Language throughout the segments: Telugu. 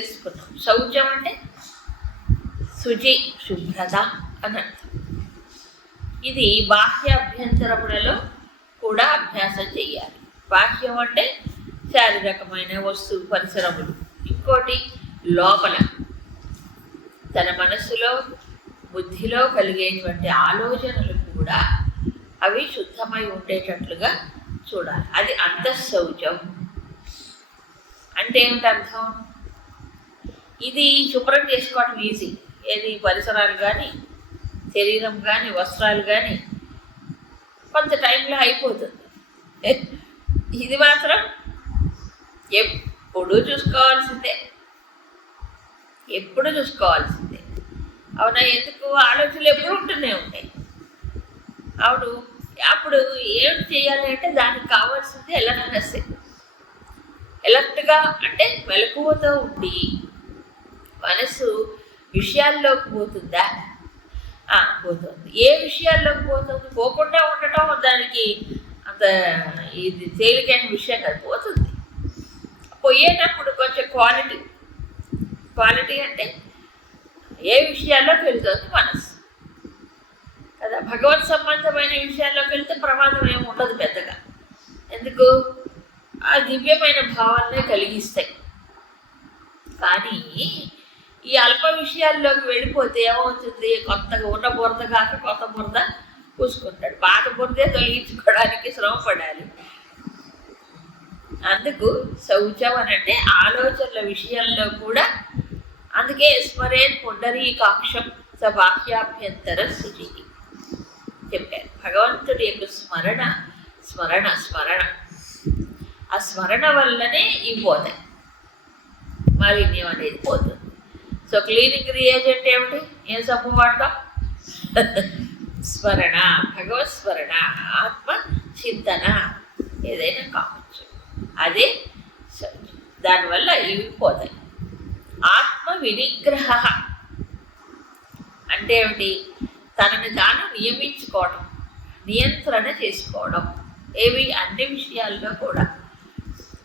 తెలుసుకున్నాం శౌచం అంటే శుచి శుభ్రత అని అర్థం. ఇది బాహ్య అభ్యంతరములలో కూడా అభ్యాసం చేయాలి బాహ్యం అంటే శారీరకమైన వస్తువు పరిసరములు. ఇంకోటి లోపల. తన మనసులో బుద్ధిలో కలిగేటువంటి ఆలోచనలు కూడా అవి శుద్ధమై ఉండేటట్లుగా చూడాలి. అది అంతఃశౌచం అంటే ఏమిటి అర్థం? ఇది శుభ్రం చేసుకోవడం ఈజీ ఏది పరిసరాలు కానీ శరీరం కానీ వస్త్రాలు కానీ కొంత టైంలో అయిపోతుంది. ఇది మాత్రం ఎప్పుడు చూసుకోవాల్సిందే. ఎప్పుడు చూసుకోవాల్సిందే. అవునా ఎందుకు? ఆలోచనలు ఎప్పుడు ఉంటూనే ఉంటాయి. అవును అప్పుడు ఏం చేయాలి అంటే దానికి కావాల్సింది ఎలర్ట్నెస్ ఎలర్ట్గా అంటే మెలకువతో ఉండి మనసు విషయాల్లోకి పోతుందా? పోతుంది. ఏ విషయాల్లోకి పోతుంది? పోకుండా ఉండటం దానికి అంత ఇది తేలికైన విషయం కాదు. పోతుంది. పోయేటప్పుడు కొంచెం క్వాలిటీ క్వాలిటీ అంటే ఏ విషయాల్లోకి వెళ్తుంది? మనసు. కదా భగవత్ సంబంధమైన విషయాల్లోకి వెళ్తే ప్రమాదం ఏమి ఉండదు పెద్దగా. ఎందుకు? ఆ దివ్యమైన భావాలనే కలిగిస్తాయి. కానీ ఈ అల్ప విషయాల్లోకి వెళ్ళిపోతే ఏమవుతుంది? కొత్తగా ఉన్న బురద కాక కొత్త బురద పూసుకుంటాడు. పాత బురదే తొలగించుకోవడానికి శ్రమపడాలి. అందుకు శౌచం అని అంటే ఆలోచనల విషయంలో కూడా అందుకే స్మరేన్ పుండరీకాక్షం స బాహ్యాభ్యంతర శుచి చెప్పారు. భగవంతుడి యొక్క స్మరణ స్మరణ స్మరణ. ఆ స్మరణ వల్లనే ఇవి పోతాయి. మాలిన్యం అనేది పోతుంది. సో క్లీనింగ్ రియేజెంట్ ఏమిటి? ఏం సబ్బు వాడతాం స్మరణ భగవత్ స్మరణ ఆత్మ చింతన ఏదైనా కావచ్చు. అదే దానివల్ల ఇవి పోతాయి. ఆత్మ వినిగ్రహ అంటే ఏమిటి? తనని తాను నియమించుకోవడం నియంత్రణ చేసుకోవడం. ఏవి? అన్ని విషయాల్లో కూడా.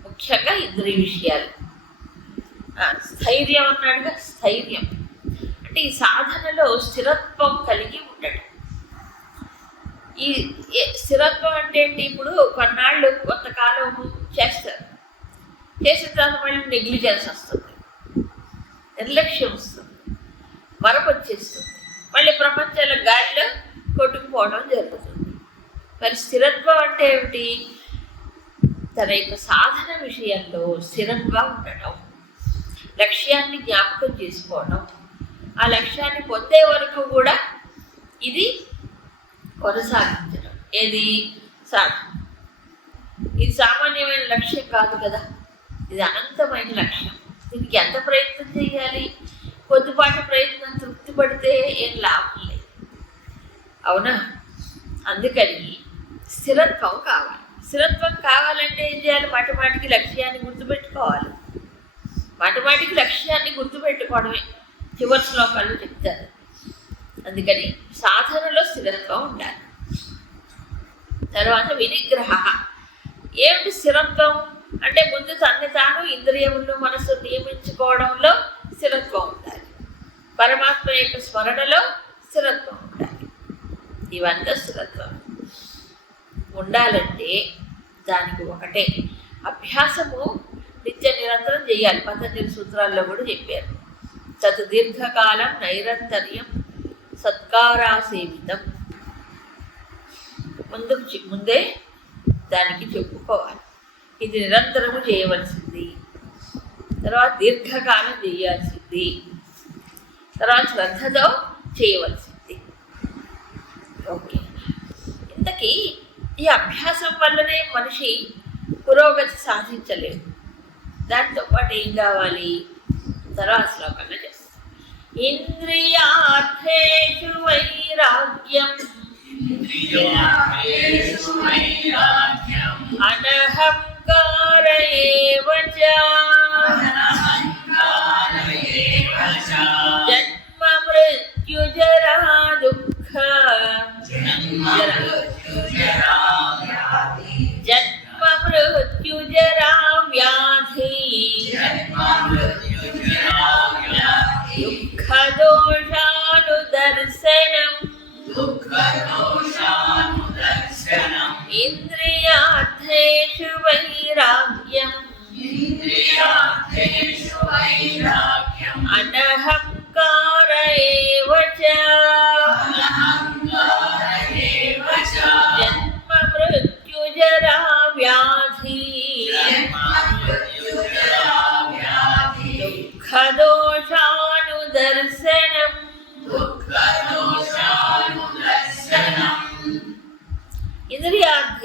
ముఖ్యంగా ఇంద్రియ విషయాలు. స్థైర్యం అన్నాడుగా స్థైర్యం. అంటే ఈ సాధనలో స్థిరత్వం కలిగి ఉండడం ఈ స్థిరత్వం అంటే ఏంటి? ఇప్పుడు కొన్నాళ్ళు కొంతకాలం చేస్తారు. చేసిన తర్వాత మళ్ళీ నెగ్లిజెన్స్ వస్తుంది. నిర్లక్ష్యం వస్తుంది. వరపొచ్చేస్తుంది మళ్ళీ ప్రపంచంలో గాలిలో కొట్టుకుపోవడం జరుగుతుంది. మరి స్థిరత్వం అంటే ఏమిటి? తన యొక్క సాధన విషయంలో స్థిరంగా ఉండడం లక్ష్యాన్ని జ్ఞాపకం చేసుకోవడం. ఆ లక్ష్యాన్ని పొందే వరకు కూడా ఇది కొనసాగించడం. ఏది? సా ఇది సామాన్యమైన లక్ష్యం కాదు కదా. ఇది అనంతమైన లక్ష్యం. దీనికి ఎంత ప్రయత్నం చేయాలి? కొద్దిపాటి ప్రయత్నం తృప్తి పడితే ఏం లాభం లేదు. అవునా? అందుకని స్థిరత్వం కావాలి. స్థిరత్వం కావాలంటే ఏం చేయాలి? మాటి మాటికి లక్ష్యాన్ని గుర్తుపెట్టుకోవాలి. మాటి మాటికి లక్ష్యాన్ని గుర్తుపెట్టుకోవడమే. చివరి శ్లోకాల్లో చెప్తారు. అందుకని సాధనలో స్థిరత్వం ఉండాలి. తర్వాత వినిగ్రహ. ఏమిటి స్థిరత్వం అంటే ముందు తన్ని తాను ఇంద్రియములు మనసు నియమించుకోవడంలో స్థిరత్వం ఉండాలి. పరమాత్మ యొక్క స్మరణలో స్థిరత్వం ఉండాలి. ఇవంతా స్థిరత్వం ఉండాలంటే దానికి ఒకటే. అభ్యాసము నిత్య నిరంతరం చేయాలి. పతంజలి సూత్రాల్లో కూడా చెప్పారు. తత్ దీర్ఘకాలం నైరంతర్యం సత్కారాసేవితం. ముందుకు ముందే దానికి చెప్పుకోవాలి. ఇది నిరంతరము చేయవలసింది. తర్వాత దీర్ఘకాలం చేయాల్సింది. తర్వాత శ్రద్ధతో చేయవలసింది. ఓకే. ఇంతకీ ఈ అభ్యాసం వల్లనే మనిషి పురోగతి సాధించలేదు దాంతోపాటు ఏం కావాలి? తర్వాత శ్లోకంలో చేస్తాం. ఇంద్రియార్థేషు వైరాగ్యం. అనహంకార జన్మ మృత్యుజరా దుఃఖ జన్మ మృత్యుజరా వ్యాధి ദുഃഖദോഷാനുദർശനം ദുഃഖദോഷാനുദർശനം ഇന്ദ്രിയാർത്ഥേഷു വൈരാഗ്യം. ഇന്ദ്രിയാർത്ഥേഷു വൈരാഗ്യം അനഹംകാര ഏവ ച അനഹംകാര ഏവ ച ജന്മ മൃത്യുജരാ വ്യാ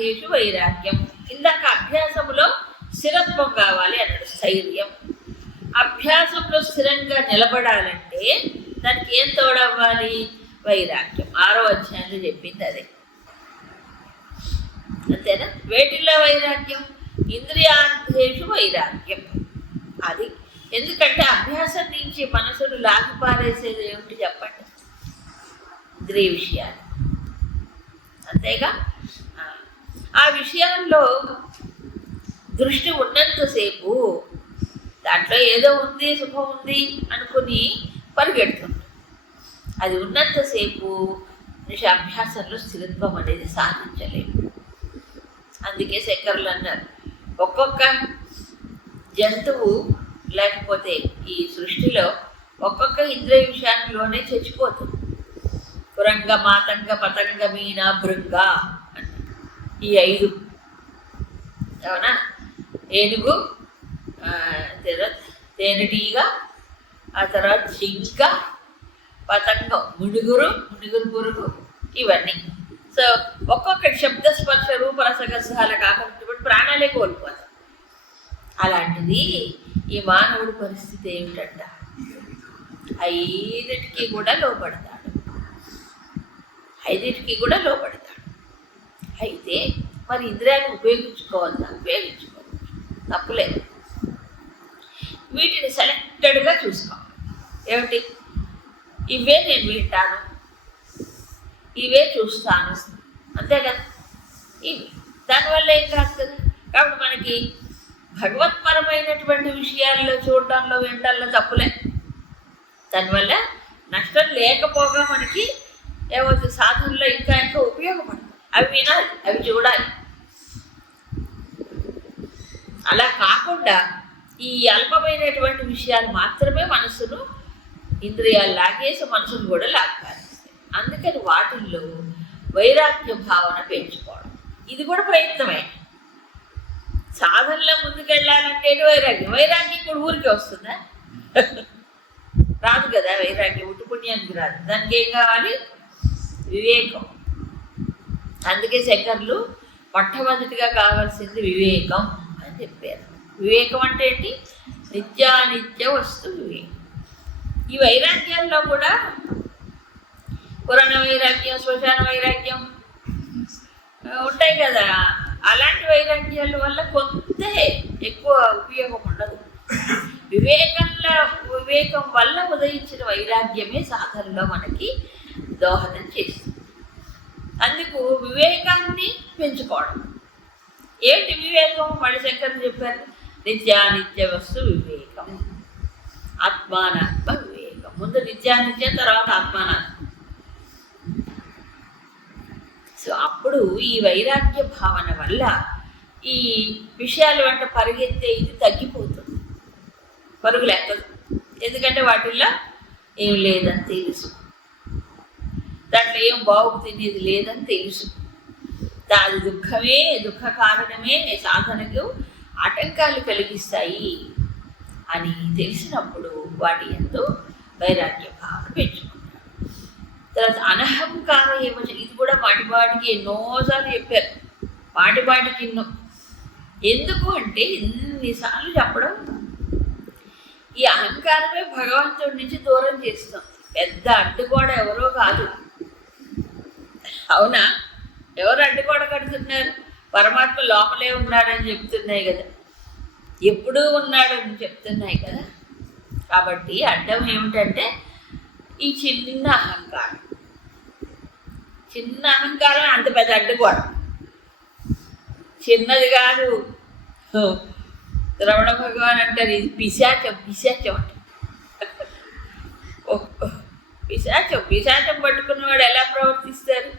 ఇంద్రియార్థేషు వైరాగ్యం. ఇందాక అభ్యాసములో స్థిరత్వం కావాలి అన్నాడు స్థైర్యం. అభ్యాసంలో స్థిరంగా నిలబడాలంటే దానికి ఏం తోడవ్వాలి? వైరాగ్యం. ఆరో అధ్యాయంలో చెప్పింది అదే. అంతేనా? వేటిల్లో వైరాగ్యం? ఇంద్రియార్థేషు వైరాగ్యం. అది ఎందుకంటే అభ్యాసం నుంచి మనసును లాగిపారేసేది ఏమిటి చెప్పండి? ఇంద్రియ విషయాలు. అంతేగా? ఆ విషయాల్లో దృష్టి ఉన్నంతసేపు దాంట్లో ఏదో ఉంది సుఖం ఉంది అనుకుని పరిగెడుతుంది. అది ఉన్నంతసేపు మనిషి అభ్యాసంలో స్థిరత్వం అనేది సాధించలేము అందుకే శంకరులు అన్నారు ఒక్కొక్క జంతువు లేకపోతే ఈ సృష్టిలో ఒక్కొక్క ఇంద్రియ విషయాల్లోనే చచ్చిపోతుంది. కురంగ మాతంగ పతంగ మీన భృంగ ఈ ఐదు. అవునా ఏనుగు తర్వాత తేనెటీగ ఆ తర్వాత జింక పతంగం ముడుగురు ముడుగురు పురుగు ఇవన్నీ. సో ఒక్కొక్కటి శబ్ద స్పర్శ రూపరసగసాల కాకుండా ప్రాణాలే కోల్పోతాం అలాంటిది ఈ మానవుడి పరిస్థితి ఏమిటంట? ఐదింటికి కూడా లోపడతాడు ఐదింటికి కూడా లోపడతాడు అయితే మరి ఇంద్రియాలను ఉపయోగించుకోవాలి. ఉపయోగించుకోవచ్చు తప్పులేదు వీటిని సెలెక్టెడ్గా చూసుకోవాలి. ఏమిటి? ఇవే నేను వింటాను. ఇవే చూస్తాను. అంతే కదా ఇవి. దానివల్ల ఏం కాదు కదా కాబట్టి మనకి భగవత్పరమైనటువంటి విషయాల్లో చూడడంలో వినడంలో తప్పులే. దానివల్ల నష్టం లేకపోగా మనకి ఏమవుతుంది? సాధనలో ఇంకా ఇంకా ఉపయోగపడుతుంది అవి వినాలి అవి చూడాలి. అలా కాకుండా ఈ అల్పమైనటువంటి విషయాలు మాత్రమే మనసును ఇంద్రియాలు లాగేసి మనసును కూడా లాగాలి. అందుకని వాటిల్లో వైరాగ్య భావన పెంచుకోవడం. ఇది కూడా ప్రయత్నమే. సాధనలో ముందుకెళ్ళాలంటే వైరాగ్యం. వైరాగ్యం కూడా ఊరికే వస్తుందా? రాదు కదా వైరాగ్యం. ఉట్టు పుణ్యానికి రాదు. దానికి ఏం కావాలి? వివేకం. అందుకే శంకర్లు మొట్టమొదటిగా కావాల్సింది వివేకం అని చెప్పారు. వివేకం అంటే ఏంటి? నిత్యానిత్య వస్తు వివేకం. ఈ వైరాగ్యాల్లో కూడా పురాణ వైరాగ్యం శ్మశాన వైరాగ్యం ఉంటాయి కదా. అలాంటి వైరాగ్యాల వల్ల కొంతే ఎక్కువ ఉపయోగం ఉండదు. వివేకంలో వివేకం వల్ల ఉదయించిన వైరాగ్యమే సాధనలో మనకి దోహదం చేస్తుంది. అందుకు వివేకాన్ని పెంచుకోవడం. ఏంటి వివేకం? మణిశంకర్ చెప్పారు నిత్యానిత్య వస్తు వివేకం. ఆత్మానాత్మ వివేకం. ముందు నిత్యానిత్య తర్వాత ఆత్మానాత్మ. సో అప్పుడు ఈ వైరాగ్య భావన వల్ల ఈ విషయాల వెంట పరిగెత్తే ఇది తగ్గిపోతుంది. పరుగులేకదు ఎందుకంటే వాటిల్లో ఏం లేదని తెలుసు. దాంట్లో ఏం బాగు తినేది లేదని తెలుసు. దాని దుఃఖమే దుఃఖ కారణమే సాధనకు ఆటంకాలు కలిగిస్తాయి అని తెలిసినప్పుడు వాటి ఎంతో వైరాగ్య భావన పెంచుకుంటారు. తర్వాత అనహంకార ఏమో ఇది కూడా మాటిపాటికి ఎన్నోసార్లు చెప్పారు. మాటిపాటికి ఎన్నో. ఎందుకు అంటే ఎన్నిసార్లు చెప్పడం ఈ అహంకారమే భగవంతుడి నుంచి దూరం చేస్తాం. పెద్ద అడ్డుగోడ ఎవరో కాదు. అవునా? ఎవరు అడ్డుగోడ కడుతున్నారు? పరమాత్మ లోపలే ఉన్నాడని చెప్తున్నాయి కదా. ఎప్పుడూ ఉన్నాడని చెప్తున్నాయి కదా. కాబట్టి అడ్డం ఏమిటంటే ఈ చిన్న అహంకారం. చిన్న అహంకారం అంత పెద్ద అడ్డుగోడ చిన్నది కాదు. రమణ భగవాన్ అంటారు ఇది పిశాచం పిశాచం అంట. పిశాచం పిశాచం పట్టుకున్నవాడు ఎలా ప్రవర్తిస్తారు?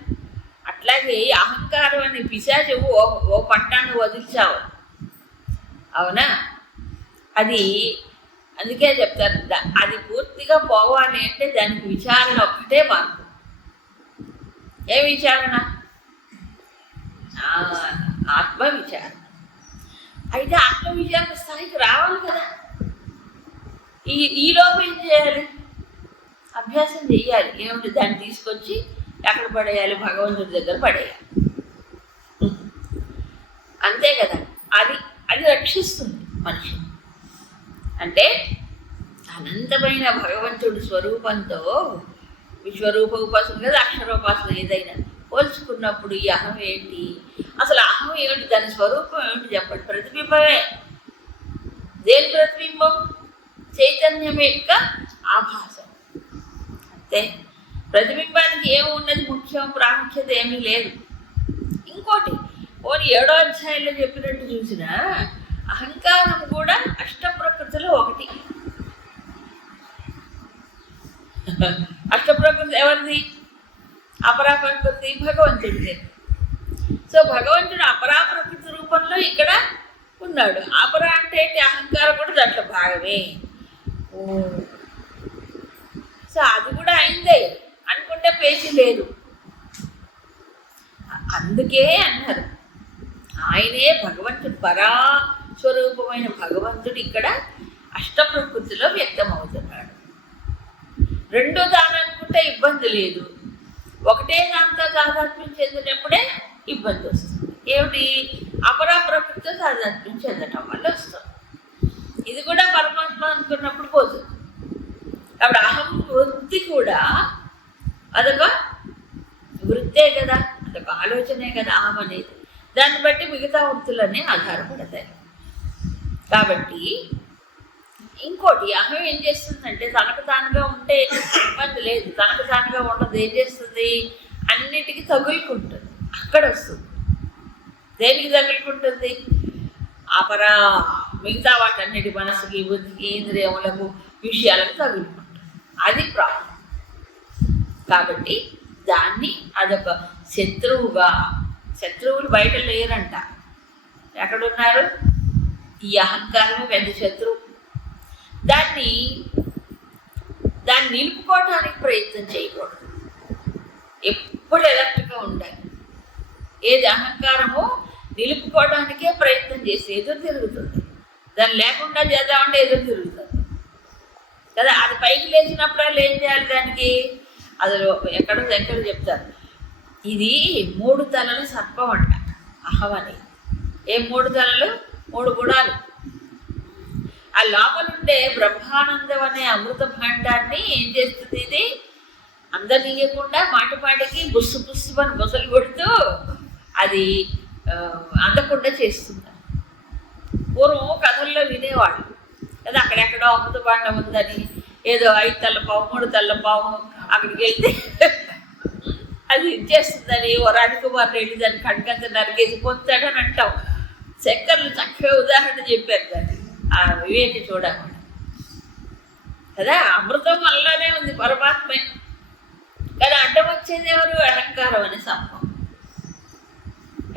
అట్లాగే అహంకారం అనే పిశాచం ఓ ఓ పట్టాన్ని వదిలిచావు. అవునా? అది అందుకే చెప్తారు అది పూర్తిగా పోవాలి అంటే దానికి విచారణ ఒక్కటే మార్పు. ఏ విచారణ? ఆ, ఆత్మ విచారణ అయితే ఆత్మ విచారణ స్థాయికి రావాలి కదా. ఈ ఈ లోపు ఏం చేయాలి? అభ్యాసం చేయాలి. ఏమిటి దాన్ని తీసుకొచ్చి ఎక్కడ పడేయాలి? భగవంతుడి దగ్గర పడేయాలి. అంతే కదా? అది అది రక్షిస్తుంది మనిషి అంటే అనంతమైన భగవంతుడి స్వరూపంతో విశ్వరూప ఉపాసన కదా అక్షరోపాసన ఏదైనా. పోల్చుకున్నప్పుడు ఈ అహం ఏంటి? అసలు అహం ఏమిటి? దాని స్వరూపం ఏమిటి? చెప్పండి. ప్రతిబింబమే. దేని ప్రతిబింబం? చైతన్యం యొక్క ఆభాసం. అంతే? ప్రతిబింబానికి ఏమి ఉన్నది ముఖ్యం ప్రాముఖ్యత ఏమీ లేదు. ఇంకోటి ఓని ఏడో అధ్యాయంలో చెప్పినట్టు చూసిన అహంకారం కూడా అష్ట ప్రకృతిలో ఒకటి. అష్ట ప్రకృతి ఎవరిది? అపరా ప్రకృతి భగవంతుడిది. సో భగవంతుడు అపరా ప్రకృతి రూపంలో ఇక్కడ ఉన్నాడు. అపరా అంటే అహంకారం కూడా దాంట్లో భాగమే. ఓ. సో అది కూడా అయిందే. లేదు అందుకే అన్నారు. ఆయనే భగవంతుడు పరా స్వరూపమైన భగవంతుడు ఇక్కడ అష్టప్రకృతిలో వ్యక్తమవుతున్నాడు. రెండో దాని అనుకుంటే ఇబ్బంది లేదు. ఒకటే దాంతో తాదాత్మ్యం చెందినప్పుడే ఇబ్బంది వస్తుంది. ఏమిటి? అపరా ప్రకృతితో తాదాత్మ్యం చెందటం వల్ల వస్తుంది. ఇది కూడా పరమాత్మ అనుకున్నప్పుడు పోతుంది. కాబట్టి అహం వృత్తి కూడా అదొక వృత్తే కదా అదొక ఆలోచనే కదా అహం అనేది. దాన్ని బట్టి మిగతా వృత్తులన్నీ ఆధారపడతాయి. కాబట్టి ఇంకోటి అహం ఏం చేస్తుందంటే తనకు తానుగా ఉంటే ఇబ్బంది లేదు. తనకు తానుగా ఉండదు ఏం చేస్తుంది? అన్నిటికీ తగులుకుంటుంది. అక్కడ వస్తుంది. దేనికి తగులుకుంటుంది? అపరా మిగతా వాటన్నిటి మనసుకి బుద్ధికి ఇంద్రియములకు విషయాలకు తగులుకుంటుంది. అది ప్రాబ్లం. కాబట్టి దాన్ని అదొక శత్రువుగా శత్రువులు బయట లేరంట. ఎక్కడున్నారు? ఈ అహంకారమే పెద్ద శత్రువు. దాన్ని దాన్ని నిలుపుకోవడానికి ప్రయత్నం చేయకూడదు. ఎప్పుడు ఎలర్ట్గా ఉండాలి. ఏది అహంకారమో నిలుపుకోవడానికే ప్రయత్నం చేసి ఎదురు తిరుగుతుంది. దాన్ని లేకుండా చేద్దామంటే ఎదురు తిరుగుతుంది. కదా అది పైకి లేచినప్పుడల్లా ఏం చేయాలి దానికి? అసలు ఎక్కడో ఎక్కడ చెప్తారు. ఇది మూడు తలల సర్పం అంట అహవని. ఏ మూడు తలలు? మూడు గుణాలు. ఆ లోపలుండే బ్రహ్మానందం అనే అమృత భాండాన్ని ఏం చేస్తుంది ఇది? అందనీయకుండా మాటిపాటికి బుస్సు బుస్సు అని బుసలు కొడుతూ అది అందకుండా చేస్తుంది పూర్వం కథల్లో వినేవాళ్ళు. కదా అక్కడెక్కడో అమృత భాండం ఉందని ఏదో ఐదు తల్ల పావు మూడు తల్ల పావు అక్కడికి వెళ్తే అది ఇచ్చేస్తుందని ఓ రాజకుమార్ రెడ్డి దాన్ని కడకంత నరికేసి పొందుతాడని అంటాం. శంకర్లు చక్కగా ఉదాహరణ చెప్పారు దాన్ని. ఆ వివేకి చూడకుండా. కదా అమృతం వల్లనే ఉంది పరమాత్మే. కానీ అడ్డం వచ్చేది ఎవరు? అహంకారం అనే సంభవం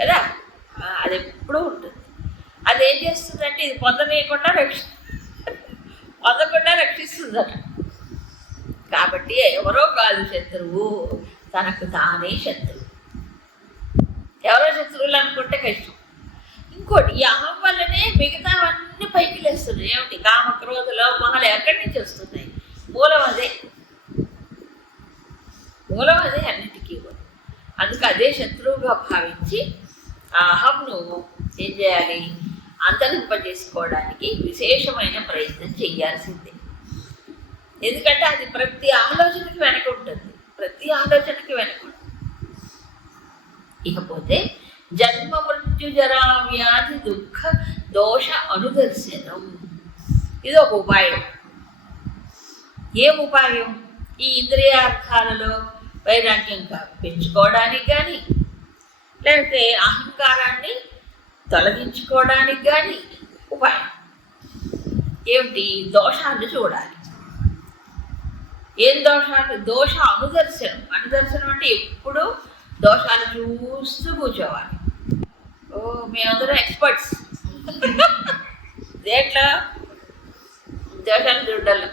కదా అది ఎప్పుడూ ఉంటుంది. అది ఏం చేస్తుందంటే ఇది పొందనీయకుండా రక్షి పొందకుండా రక్షిస్తుందట. కాబట్టి ఎవరో కాదు శత్రువు తనకు తానే శత్రువు. ఎవరో శత్రువులు అనుకుంటే కష్టం. ఇంకోటి ఈ అహం వల్లనే మిగతావన్నీ పైకి లేస్తున్నాయి. ఏమిటి? కామ క్రోధ లోపహాలు ఎక్కడి నుంచి వస్తున్నాయి? మూలం అదే. మూలం అదే అన్నిటికీ కూడా. అందుకు అదే శత్రువుగా భావించి ఆ అహంను ఏం చేయాలి? అంతరింపజేసుకోవడానికి విశేషమైన ప్రయత్నం చేయాల్సిందే. ఎందుకంటే అది ప్రతి ఆలోచనకి వెనక ఉంటుంది. ప్రతి ఆలోచనకి వెనక ఉంటుంది. ఇకపోతే జన్మ మృత్యు జరా వ్యాధి దుఃఖ దోష అనుదర్శనం. ఇది ఒక ఉపాయం. ఏం ఉపాయం? ఈ ఇంద్రియార్థాలలో వైరాగ్యం పెంచుకోవడానికి కానీ లేకపోతే అహంకారాన్ని తొలగించుకోవడానికి కానీ ఉపాయం. ఏమిటి? దోషాన్ని చూడాలి. ఏం దోషాలు దోష అనుదర్శనం. అనుదర్శనం అంటే ఎప్పుడు దోషాలు చూస్తూ కూర్చోవాలి. ఓ మేమందరం ఎక్స్పర్ట్స్. దేంట్లో? దోషాలు చూడాలి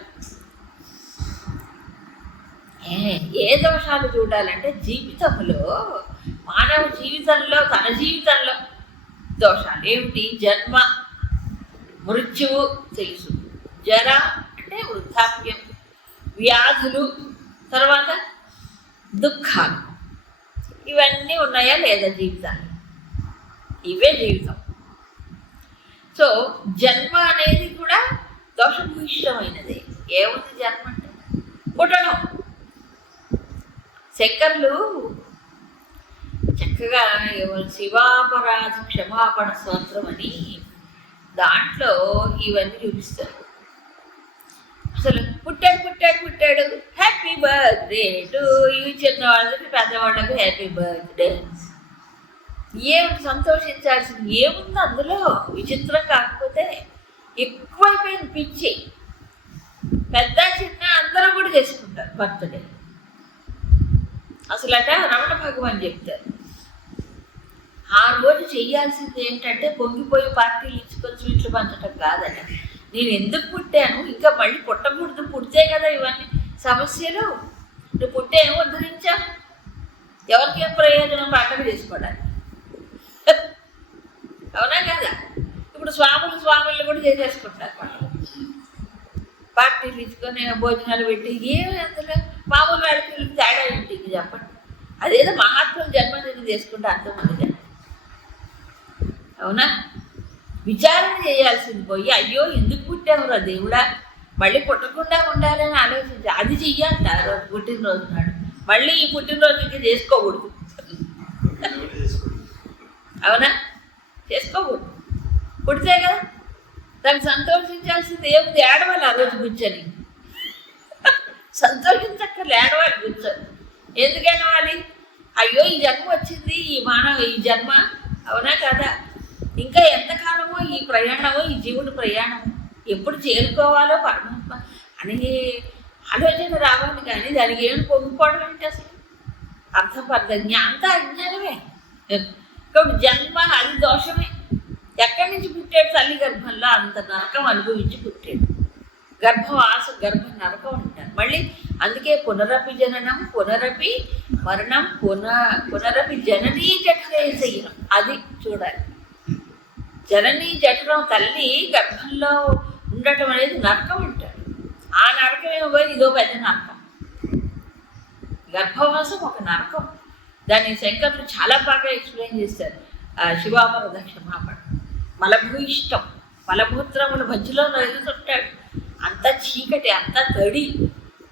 ఏ- ఏ దోషాలు చూడాలంటే జీవితంలో మానవ జీవితంలో తన జీవితంలో దోషాలు. ఏమిటి? జన్మ మృత్యువు తెలుసు. జర అంటే వృద్ధాప్యం. వ్యాధులు తర్వాత దుఃఖాలు. ఇవన్నీ ఉన్నాయా లేదా జీవితాలు? ఇవే జీవితం. సో జన్మ అనేది కూడా దోషభూయిష్టమైనది. ఏముంది జన్మ అంటే? పుట్టడం. శంకర్లు చక్కగా శివాపరాధ క్షమాపణ స్తోత్రం అని దాంట్లో ఇవన్నీ చూపిస్తారు. అసలు పుట్టాడు పుట్టాడు పుట్టాడు. హ్యాపీ బర్త్డే టు యూ చిన్న వాళ్ళకి పెద్దవాళ్ళకి హ్యాపీ బర్త్డే ఏమిటి సంతోషించాల్సింది? ఏముంది అందులో? విచిత్రం కాకపోతే ఎక్కువైపోయింది పిచ్చి. పెద్ద చిన్న అందరూ కూడా చేసుకుంటారు బర్త్డే అసలట రమణ భగవాన్ చెప్తారు. ఆ రోజు చేయాల్సింది ఏంటంటే పొంగిపోయి పార్టీలు ఇచ్చుకొని స్వీట్లు పంచడం కాదట. నేను ఎందుకు పుట్టాను? ఇంకా మళ్ళీ పుట్టకూడదు. పుడితే కదా ఇవన్నీ సమస్యలు. నువ్వు పుట్టే ఉద్ధరించా. ఎవరికి ఏం ప్రయోజనం? పంటలు చేసుకోవడానికి. అవునా కదా? ఇప్పుడు స్వాములు స్వాములు కూడా చేసేసుకుంటారు పాటలు పార్టీలు ఇచ్చుకొని భోజనాలు పెట్టి ఏమి అందులో? మామూలు వాడికి తేడా ఏంటి ఇంక చెప్పండి. అదేదో మహాత్ములు జన్మదినం చేసుకుంటే అర్థం జన్మ అవునా? విచారణ చేయాల్సింది పోయి అయ్యో ఎందుకు పుట్టావురా దేవుడా? మళ్ళీ పుట్టకుండా ఉండాలని ఆలోచించి. అది చెయ్యాలి ఆ రోజు పుట్టినరోజు నాడు. మళ్ళీ ఈ పుట్టినరోజుకి చేసుకోకూడదు. అవునా? చేసుకోకూడదు. పుడితే కదా దానికి సంతోషించాల్సింది. ఏముంది ఏడవాలి ఆ రోజు కూర్చొని. సంతోషించక్కర్లే ఏడవాలి కూర్చొని. ఎందుకు ఏడవాలి? అయ్యో ఈ జన్మ వచ్చింది ఈ మానవ ఈ జన్మ. అవునా కదా? ఇంకా ఎంతకాలమో ఈ ప్రయాణమో ఈ జీవుడి ప్రయాణం ఎప్పుడు చేరుకోవాలో పరమాత్మ అని ఆలోచన రావాలి కానీ దానికి ఏం పొంగిపోవడం ఏంటి అసలు? అర్థం పర్థం అంతా అజ్ఞానమే. కాబట్టి జన్మ అది దోషమే. ఎక్కడి నుంచి పుట్టాడు తల్లి గర్భంలో? అంత నరకం అనుభవించి పుట్టాడు. గర్భవాస గర్భ నరకం అంటారు. మళ్ళీ అందుకే పునరపి జననం పునరపి మరణం పున పునరపి జననీ జఠరే అది చూడాలి. జనని జఠరం తల్లి గర్భంలో ఉండటం అనేది నరకం ఉంటాడు ఆ నరకం ఏమో ఇదో పెద్ద నరకం. గర్భవాసం ఒక నరకం. దాన్ని శంకర్లు చాలా బాగా ఎక్స్ప్లెయిన్ చేస్తారు శివాపరద క్షమాపణ. మలభూయిష్టం. మలభూత్రముల మధ్యలో ఎదుగుతుంటాడు అంత చీకటి అంత తడి.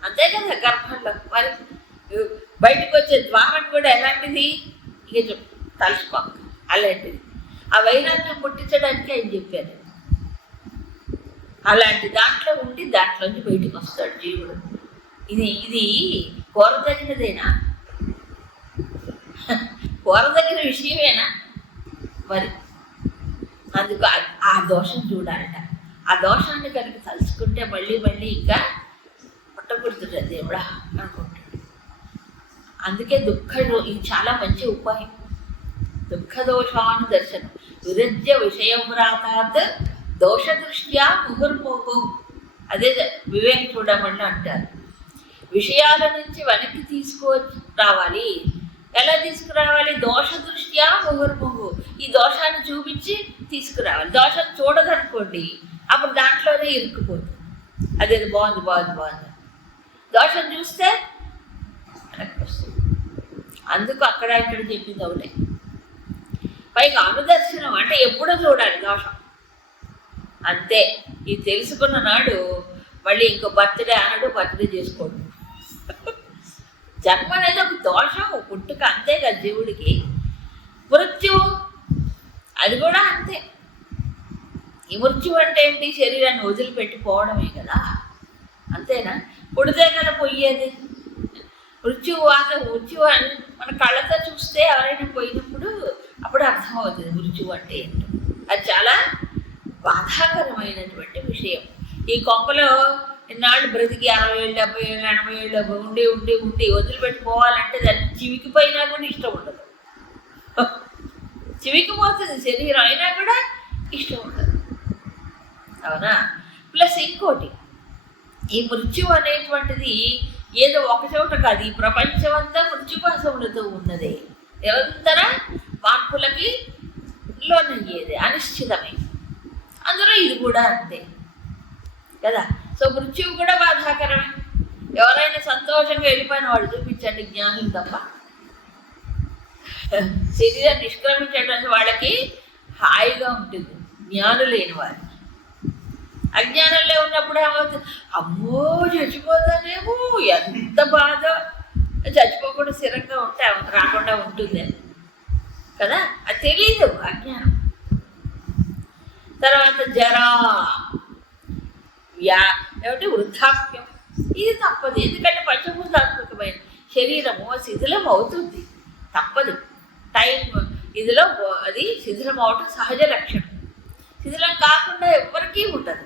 అంతే కదా గర్భంలో. మరి బయటకు వచ్చే ద్వారం కూడా ఎలాంటిది? ఇక తలుచుకోక తలుచుకో. అలాంటిది. ఆ వైరాగ్యం పుట్టించడానికి ఆయన చెప్పారు. అలాంటి దాంట్లో ఉండి దాంట్లోంచి బయటకు వస్తాడు జీవుడు. ఇది ఇది కోరదగినదేనా? కోరదగిన విషయమేనా? మరి అందుకు ఆ- దోషం చూడాలట. ఆ దోషాన్ని కనుక తలుచుకుంటే మళ్ళీ మళ్ళీ ఇంకా పుట్టకూడదుట దేవుడా అనుకుంటాడు. అందుకే దుఃఖ ఇది చాలా మంచి ఉపాయం. దుఃఖ దోషాను దర్శనం విరజ్య విషయం రాతాత్ దోష దృష్ట్యా అదే వివేక్ చూడమని అంటారు. విషయాల నుంచి వెనక్కి తీసుకో రావాలి. ఎలా తీసుకురావాలి? దోష దృష్ట్యా ముహుర్ముహు. ఈ దోషాన్ని చూపించి తీసుకురావాలి. దోషం చూడదనుకోండి అప్పుడు దాంట్లోనే ఇరుక్కుపోతుంది. అదే బాగుంది బాగుంది బాగుంది. దోషం చూస్తే వెనక్కి వస్తుంది. అందుకు అక్కడ ఇక్కడ చెప్పింది ఒకటే. పైగా అనుదర్శనం అంటే ఎప్పుడో చూడాలి దోషం. అంతే. ఇది తెలుసుకున్న నాడు మళ్ళీ ఇంకో బర్త్డే అనడు బర్త్డే చేసుకోడు. జన్మ అనేది ఒక దోషం పుట్టుక అంతే కదా జీవుడికి. మృత్యువు అది కూడా అంతే. ఈ మృత్యు అంటే ఏంటి? శరీరాన్ని వదిలిపెట్టిపోవడమే కదా. అంతేనా? పుడితే కదా పోయేది మృత్యువు వాత మృత్యు అని మన కళ్ళతో చూస్తే ఎవరైనా పోయినప్పుడు అప్పుడు అర్థమవుతుంది మృత్యువు అంటే ఏంటో. అది చాలా బాధాకరమైనటువంటి విషయం. ఈ కొంపలో ఇన్నాళ్ళు బ్రతికి అరవై ఏళ్ళు డెబ్బై ఏళ్ళు ఎనభై ఏళ్ళు ఉండి ఉండి ఉండి వదిలిపెట్టుకోవాలంటే దాన్ని చివికిపోయినా కూడా ఇష్టం ఉండదు. చివికిపోతుంది శరీరం అయినా కూడా ఇష్టం ఉండదు. అవునా? ప్లస్ ఇంకోటి ఈ మృత్యు అనేటువంటిది ఏదో ఒక చోట కాదు ఈ ప్రపంచం అంతా మృత్యుపాసములతో ఉన్నదే. నిరంతరం మార్పులకి లోనయ్యేది అనిశ్చితమే. అందులో ఇది కూడా అంతే. కదా? సో మృత్యువు కూడా బాధాకరమే. ఎవరైనా సంతోషంగా వెళ్ళిపోయిన వాళ్ళు చూపించండి జ్ఞానులు తప్ప. శరీరం నిష్క్రమించడానికి వాళ్ళకి హాయిగా ఉంటుంది. జ్ఞానం లేని వారికి అజ్ఞానంలో ఉన్నప్పుడు ఏమవుతుంది? అమ్మో చచ్చిపోతానేమో ఎంత బాధ. చచ్చిపోకుండా స్థిరంగా ఉంటే రాకుండా ఉంటుంది అని. కదా? అది తెలియదు అజ్ఞానం. తర్వాత జరా. వ్యా ఏమంటే వృద్ధాప్యం. ఇది తప్పదు. ఎందుకంటే పంచభూతాత్మకమైన శరీరము శిథిలం అవుతుంది తప్పదు. టైం ఇదిలో అది శిథిలం అవటం సహజ లక్షణం. శిథిలం కాకుండా ఎవరికీ ఉండదు.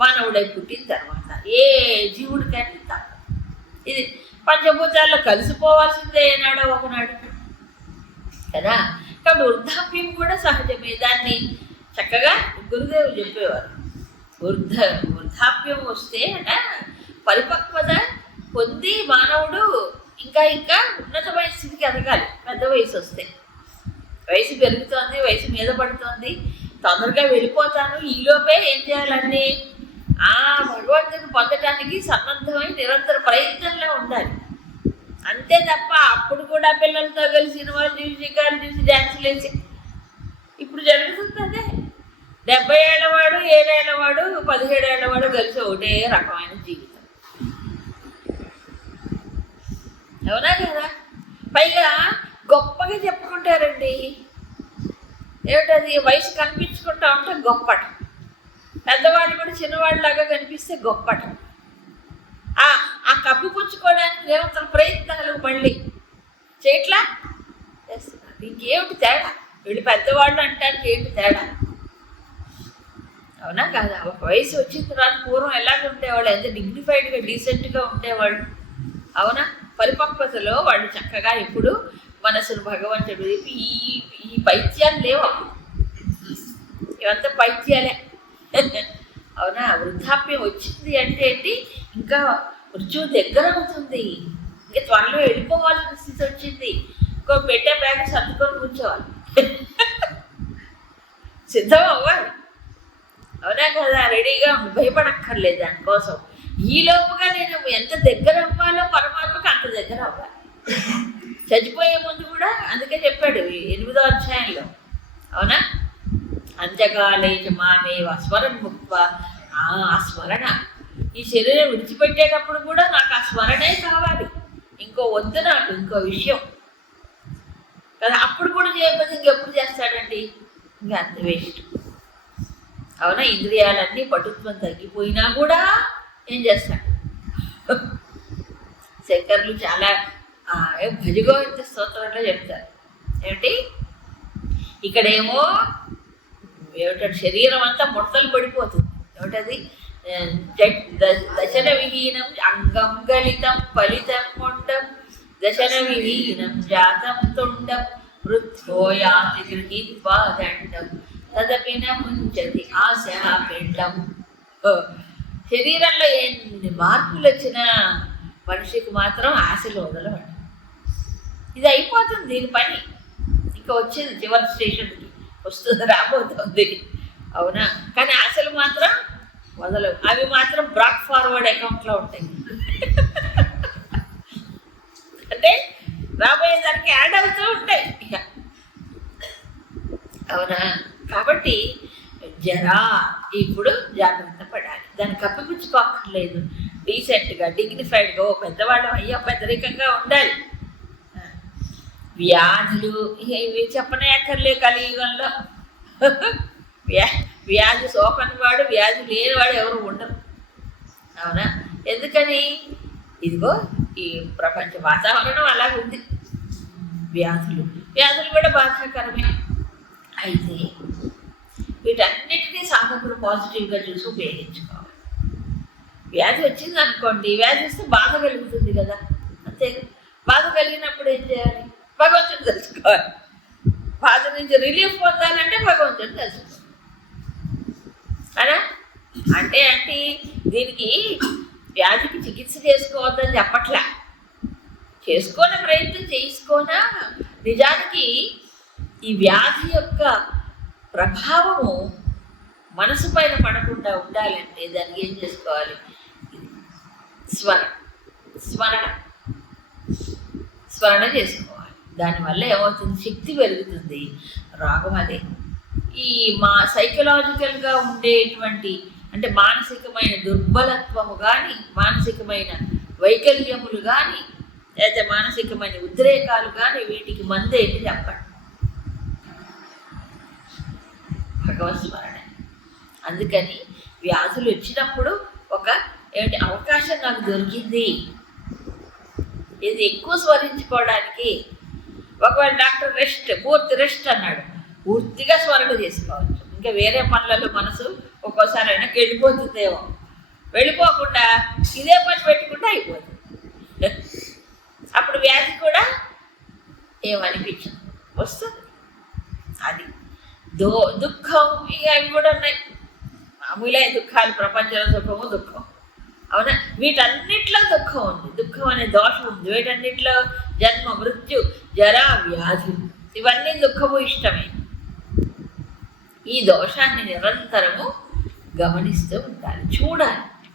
మానవుడై పుట్టిన తర్వాత. ఏ జీవుడికైనా తప్పదు. ఇది పంచభూతాల్లో కలిసిపోవాల్సిందే ఏనాడో ఒకనాడు. కదా? కాబట్టి వృద్ధాప్యం కూడా సహజమే. దాన్ని చక్కగా గురుదేవులు చెప్పేవారు. వృద్ధ వృద్ధాప్యం వస్తే అట పరిపక్వత పొంది మానవుడు ఇంకా ఇంకా ఉన్నతమైన స్థితికి ఎదగాలి. పెద్ద వయసు వస్తే. వయసు పెరుగుతోంది వయసు మీద పడుతోంది. తొందరగా వెళ్ళిపోతాను. ఈలోపే ఏం చేయాలండి? ఆ భగవంతుని పొందటానికి సన్నద్ధమై నిరంతర ప్రయత్నంలో ఉండాలి. అంతే తప్ప అప్పుడు కూడా పిల్లలతో కలిసి సినిమాలు చూసి షికారులు చూసి డ్యాన్సులు వేసి. ఇప్పుడు జరుగుతుంది అదే. డెబ్బై ఏళ్ళవాడు ఏడేళ్ళవాడు పదిహేడు ఏళ్ళవాడు కలిసి ఒకటే రకమైన జీవితం. అవునా కదా? పైగా గొప్పగా చెప్పుకుంటారండి. ఏమిటది? వయసు కనిపించుకుంటా ఉంటే గొప్పట. పెద్దవాళ్ళు కూడా చిన్నవాళ్ళలాగా కనిపిస్తే గొప్పట. ఆ ఆ కప్పిపుచ్చుకోవడానికి నిరంతర ప్రయత్నాలు మళ్ళీ. చేయట్లా చేస్తున్నారు ఇంకేమిటి తేడా? వీళ్ళు పెద్దవాళ్ళు అంటానికి ఏంటి తేడా? అవునా కాదా? ఒక వయసు వచ్చిన తర్వాత పూర్వం ఎలాగ ఉండేవాళ్ళు? ఎంత డిగ్నిఫైడ్గా డీసెంట్గా ఉండేవాళ్ళు? అవునా? పరిపక్వతలో వాళ్ళు చక్కగా ఇప్పుడు మనసును భగవంతుడు వైపు ఈ ఈ పైత్యాలు లేవు ఇవంతా పైత్యాలే. అవునా? వృద్ధాప్యం వచ్చింది అంటే ఏంటి? ఇంకా మృత్యువు దగ్గర అవుతుంది ఇంకా త్వరలో వెళ్ళిపోవాల్సిన స్థితి వచ్చింది. ఇంకో పెట్టే బ్యాగ్ సర్దుకొని కూర్చోవాలి. సిద్ధం అవ్వాలి. అవునా కదా? రెడీగా భయపడక్కర్లేదు దానికోసం. ఈ లోపుగా నేను ఎంత దగ్గర అవ్వాలో పరమాత్మకు అంత దగ్గర అవ్వాలి. చచ్చిపోయే ముందు కూడా అందుకే చెప్పాడు ఈ ఎనిమిదో అధ్యాయంలో. అవునా? అంత్యకాలే చ మామేవ ముక్వ ఆ స్మరణ. ఈ శరీరం విడిచిపెట్టేటప్పుడు కూడా నాకు ఆ స్మరణే కావాలి. ఇంకో వద్దు నాకు ఇంకో విషయం. కదా అప్పుడు కూడా చేయకపోతే ఇంకెప్పుడు చేస్తాడండి? ఇంకా అంత వేస్ట్ అవునా? ఇంద్రియాలన్నీ పటుత్వం తగ్గిపోయినా కూడా ఏం చేస్తాడు? శంకర్లు చాలా ఆ, భజగోవింద స్తోత్రంలో చెప్తారు. ఏమిటి? ఇక్కడేమో ఏమిటంటే శరీరం అంతా ముడతలు పడిపోతుంది. ఏమిటది? దశనవిహీనం దశన విహీనం అంగం గలితం ఫలితం కొండం దశన విహీనం జాతం తుండం వృద్ధోయాతి గృహీత్వా దండం తదపి న ముంచతి ఆశా పిండం ఓ, శరీరంలో ఎన్ని మార్పులు వచ్చినా మనిషికి మాత్రం ఆశలు వదలవండి ఇది అయిపోతుంది దీని పని ఇంకా వచ్చింది చివరి స్టేషన్కి వస్తుంది రాబోతుంది అవునా కానీ ఆశలు మాత్రం వదలవు అవి మాత్రం బ్రాక్ ఫార్వర్డ్ అకౌంట్లో ఉంటాయి. అంటే రాబోయే దానికి యాడ్ అవుతూ ఉంటాయి. అవునా? కాబట్టి జరా ఇప్పుడు జాగ్రత్త పడాలి. దాన్ని కప్పిపుచ్చుకోక్కర్లేదు. డీసెంట్గా డిగ్నిఫైడ్గా ఓ పెద్దవాళ్ళం అయ్యో పెద్దరికంగా ఉండాలి. వ్యాధులు ఇవి చెప్పనే అక్కర్లే కలియుగంలో. వ్యా వ్యాధి సోకని వాడు వ్యాధి లేనివాడు ఎవరు ఉండరు. అవునా? ఎందుకని? ఇదిగో ఈ ప్రపంచ వాతావరణం అలా ఉంది. వ్యాధులు. వ్యాధులు కూడా బాధాకరమే. అయితే వీటన్నిటినీ సాధకులు పాజిటివ్గా చూసి ఉపయోగించుకోవాలి. వ్యాధి వచ్చింది అనుకోండి వ్యాధి వస్తే బాధ కలుగుతుంది కదా. అంతే బాధ కలిగినప్పుడు ఏం చేయాలి? భగవంతుని తెలుసుకోవాలి. బాధ నుంచి రిలీఫ్ పొందాలంటే భగవంతుని తెలుసుకోవాలి. కదా? అంటే అంటే దీనికి వ్యాధికి చికిత్స చేసుకోవద్దని చెప్పట్లా. చేసుకోని ప్రయత్నం చేసుకోనా నిజానికి ఈ వ్యాధి యొక్క ప్రభావము మనసు పైన పడకుండా ఉండాలంటే దానికి ఏం చేసుకోవాలి? స్మరణ. స్మరణ. స్మరణ చేసుకోవాలి. దానివల్ల ఏమవుతుంది? శక్తి పెరుగుతుంది. రోగం అదే. ఈ మా సైకలాజికల్గా ఉండేటువంటి అంటే మానసికమైన దుర్బలత్వము కానీ మానసికమైన వైకల్యములు కానీ లేదా మానసికమైన ఉద్రేకాలు కానీ వీటికి మందేంటి చెప్పండి. భగవత్ స్మరణ. అందుకని వ్యాధులు వచ్చినప్పుడు ఒక ఏమిటి అవకాశం నాకు దొరికింది. ఇది ఎక్కువ స్మరించుకోవడానికి. ఒకవేళ డాక్టర్ రెస్ట్ పూర్తి రెస్ట్ అన్నాడు. పూర్తిగా స్మరణ చేసుకోవచ్చు. ఇంకా వేరే పనులలో మనసు ఒక్కోసారి అయినా వెళ్ళిపోతుందేమో వెళ్ళిపోకుండా ఇదే పని పెట్టుకుంటే అయిపోతుంది. అప్పుడు వ్యాధి కూడా ఏమనిపించదు. వస్తుంది. అది దో దుఃఖం ఇక అవి కూడా ఉన్నాయి. మామూలే దుఃఖాలు ప్రపంచంలో సుఖము దుఃఖం. అవునా? వీటన్నిట్లో దుఃఖం ఉంది. దుఃఖం అనే దోషం ఉంది. వీటన్నిట్లో జన్మ మృత్యు జర వ్యాధి ఇవన్నీ దుఃఖము ఇష్టమే. ఈ దోషాన్ని నిరంతరము గమనిస్తూ ఉండాలి. చూడాలి.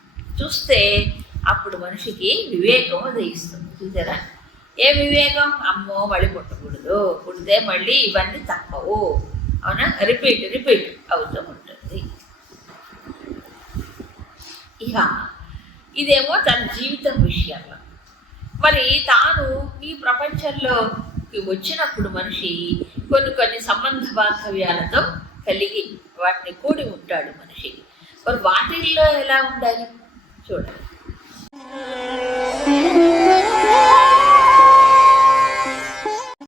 చూస్తే అప్పుడు మనిషికి వివేకం ఉదయిస్తుంది చూసారా? ఏ వివేకం? అమ్మో మళ్ళీ పుట్టకూడదు. పుడితే మళ్ళీ ఇవన్నీ తప్పవు. అవునా? రిపీట్ రిపీట్ అవుతూ ఉంటుంది. ఇక ఇదేమో తన జీవితం విషయంలో. మరి తాను ఈ ప్రపంచంలోకి వచ్చినప్పుడు మనిషి కొన్ని కొన్ని సంబంధ బాంధవ్యాలతో కలిగి వాటిని కూడి ఉంటాడు మనిషి. మరి వాటిల్లో ఎలా ఉండాలి? చూడాలి